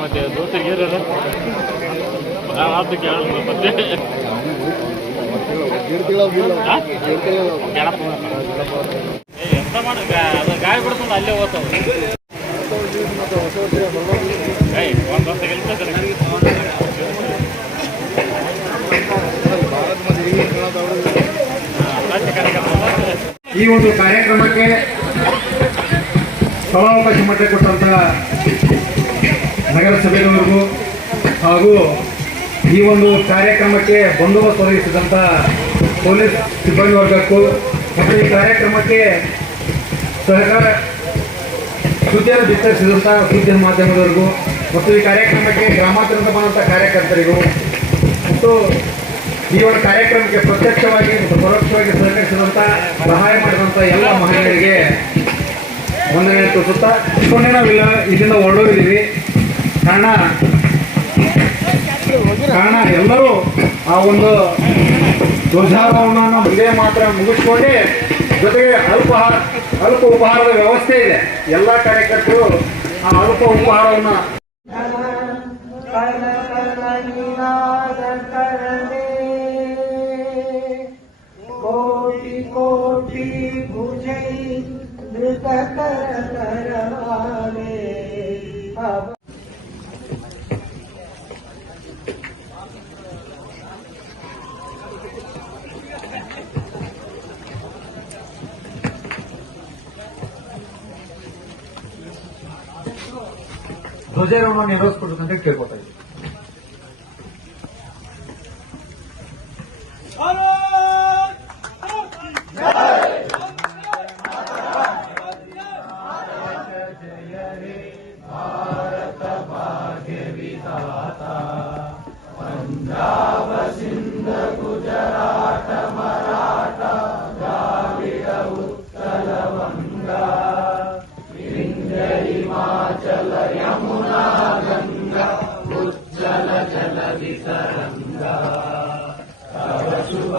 ಮತ್ತೆ ದೋಸ್ತಿಗೆ ಮತ್ತೆ ಎಂತ ಮಾಡ ಗಾಳಿ ಬಿಡ್ತಂದು ಅಲ್ಲೇ ಹೋಗ್ತಾವ ಒಂದು ವರ್ಷ ಈ ಒಂದು ಕಾರ್ಯಕ್ರಮಕ್ಕೆ ಸ್ಥಳಾವಕಾಶ ಮಾಡಿಕೊಟ್ಟಂತ ನಗರಸಭೆಯವರಿಗೂ ಹಾಗೂ ಈ ಒಂದು ಕಾರ್ಯಕ್ರಮಕ್ಕೆ ಬಂದೋಬಸ್ತ್ ಒದಗಿಸಿದಂಥ ಪೊಲೀಸ್ ಸಿಬ್ಬಂದಿ ವರ್ಗಕ್ಕೂ ಮತ್ತು ಈ ಕಾರ್ಯಕ್ರಮಕ್ಕೆ ಸಹಕಾರ ಸುದ್ದಿಯನ್ನು ಬಿತ್ತರಿಸಿದಂಥ ಸುದ್ದಿ ಮಾಧ್ಯಮದವರಿಗೂ ಮತ್ತು ಈ ಕಾರ್ಯಕ್ರಮಕ್ಕೆ ಗ್ರಾಮಾಂತರದ ಬಂದಂಥ ಕಾರ್ಯಕರ್ತರಿಗೂ ಮತ್ತು ಈ ಒಂದು ಕಾರ್ಯಕ್ರಮಕ್ಕೆ ಪ್ರತ್ಯಕ್ಷವಾಗಿ ಮತ್ತು ಪರೋಕ್ಷವಾಗಿ ಸಹಕರಿಸಿದಂಥ ಸಹಾಯ ಮಾಡಿದಂಥ ಎಲ್ಲ ಮಹಿಳೆಯರಿಗೆ ವಂದನೆ ತೋರಿಸುತ್ತಾ ಇಷ್ಟೊಂದೇ ನಾವಿಲ್ಲ ಇದರಿಂದ ಹೊರಡೋಗಿದ್ದೀವಿ. ಕಾರಣ ಎಲ್ಲರೂ ಆ ಒಂದು ಧ್ವಜಾರೋಹಣವನ್ನು ಇದೇ ಮಾತ್ರ ಮುಗಿಸ್ಕೊಂಡೇ ಜೊತೆಗೆ ಅಲ್ಪ ಉಪಹಾರದ ವ್ಯವಸ್ಥೆ ಇದೆ. ಎಲ್ಲ ಕಾರ್ಯಕರ್ತರು ಆ ಅಲ್ಪ ಉಪಹಾರವನ್ನು ಕೋಟಿ ಕೋಟಿ ಭುಜೈ ಧೃತ ಕರವಾಲೆ ಧ್ವಜಾರೋಹಣ ನೆರವೇರಿಸ್ಕೊಡ್ಬೇಕಂತ ಕೇಳ್ಕೊತಾ ಇದ್ದೀವಿ. ಪಂಜಾಬ ಸಿಂಧ ಗುಜರಾಟ ಮರಾಠ ದ್ರಾವಿಡ ಉತ್ಕಲ ವಂಗ ವಿಂಧ್ಯ ಹಿಮಾಚಲ ಯಮುನಾ ಗಂಗಾ ಉಜ್ಜಲ ಜಲ ವಿತರಂಗ ತವ ಶುಭ